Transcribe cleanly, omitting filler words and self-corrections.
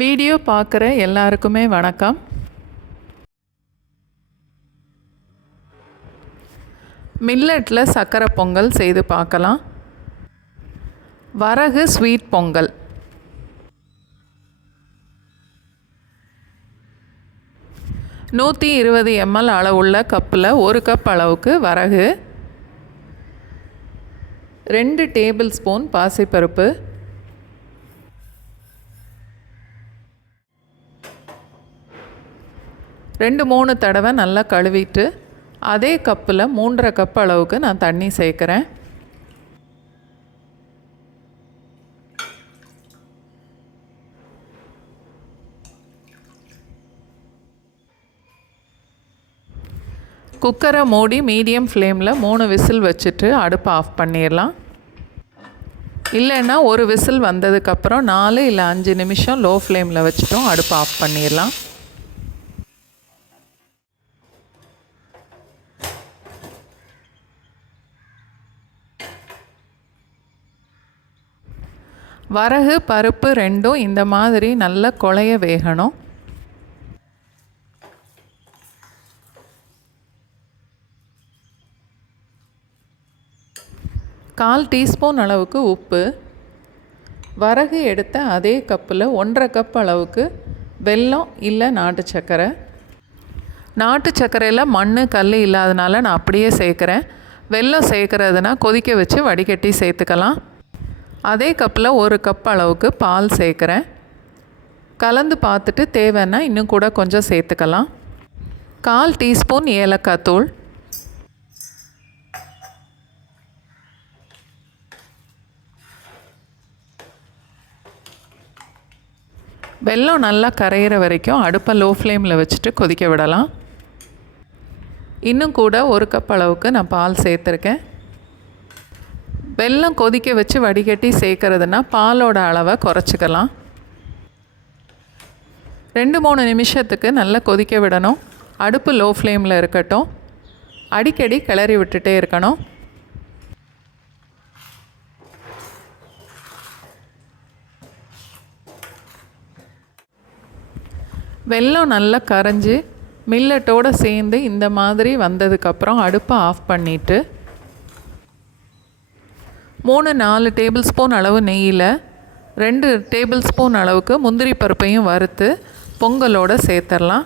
Video பார்க்குற எல்லாருக்குமே வணக்கம். மில்லட்டில் சக்கரை பொங்கல் செய்து பார்க்கலாம். வரகு ஸ்வீட் பொங்கல். (120 ml) அளவுள்ள கப்பில் 1 கப் அளவுக்கு வரகு, 2 டேபிள் ஸ்பூன் பாசிப்பருப்பு, 2-3 தடவை நல்லா கழுவிட்டு அதே கப்பில் 3.5 கப் அளவுக்கு நான் தண்ணி சேர்க்குறேன். குக்கரை மூடி மீடியம் ஃப்ளேமில் 3 விசில் வச்சுட்டு அடுப்பை ஆஃப் பண்ணிடலாம். இல்லைன்னா ஒரு விசில் வந்ததுக்கப்புறம் 4 இல்லை 5 நிமிஷம் லோ ஃப்ளேமில் வச்சுட்டோம் அடுப்பை ஆஃப் பண்ணிடலாம். வரகு பருப்பு ரெண்டும் இந்த மாதிரி நல்ல குழைய வேகணும். கால் டீஸ்பூன் அளவுக்கு உப்பு, வரகு எடுத்த அதே கப்பில் 1.5 கப் அளவுக்கு வெல்லம் இல்லை நாட்டு சர்க்கரை. நாட்டு சர்க்கரையில் மண் கல் இல்லாதனால நான் அப்படியே சேர்க்குறேன். வெல்லம் சேர்க்குறதுனா கொதிக்க வச்சு வடிகட்டி சேர்த்துக்கலாம். அதே கப்பில் 1 கப் அளவுக்கு பால் சேர்க்குறேன். கலந்து பார்த்துட்டு தேவைன்னா இன்னும் கூட கொஞ்சம் சேர்த்துக்கலாம். கால் டீஸ்பூன் ஏலக்காய் தூள், வெல்லம் நல்லா கரையிற வரைக்கும் அடுப்பை லோ ஃப்ளேமில் வச்சுட்டு கொதிக்க விடலாம். இன்னும் கூட 1 கப் அளவுக்கு நான் பால் சேர்த்துருக்கேன். வெல்லம் கொதிக்க வச்சு வடிகட்டி சேர்க்குறதுனா பாலோட அளவை குறைச்சிக்கலாம். 2-3 நிமிஷத்துக்கு நல்லா கொதிக்க விடணும். அடுப்பு லோ ஃப்ளேமில் இருக்கட்டும். அடிக்கடி கிளறி விட்டுட்டே இருக்கணும். வெல்லம் நல்லா கரைஞ்சி மில்லட்டோடு சேர்ந்து இந்த மாதிரி வந்ததுக்கப்புறம் அடுப்பை ஆஃப் பண்ணிவிட்டு 3-4 டேபிள் ஸ்பூன் அளவு நெய்யில் 2 டேபிள் ஸ்பூன் அளவுக்கு முந்திரி பருப்பையும் வறுத்து பொங்கலோடு சேர்த்துடலாம்.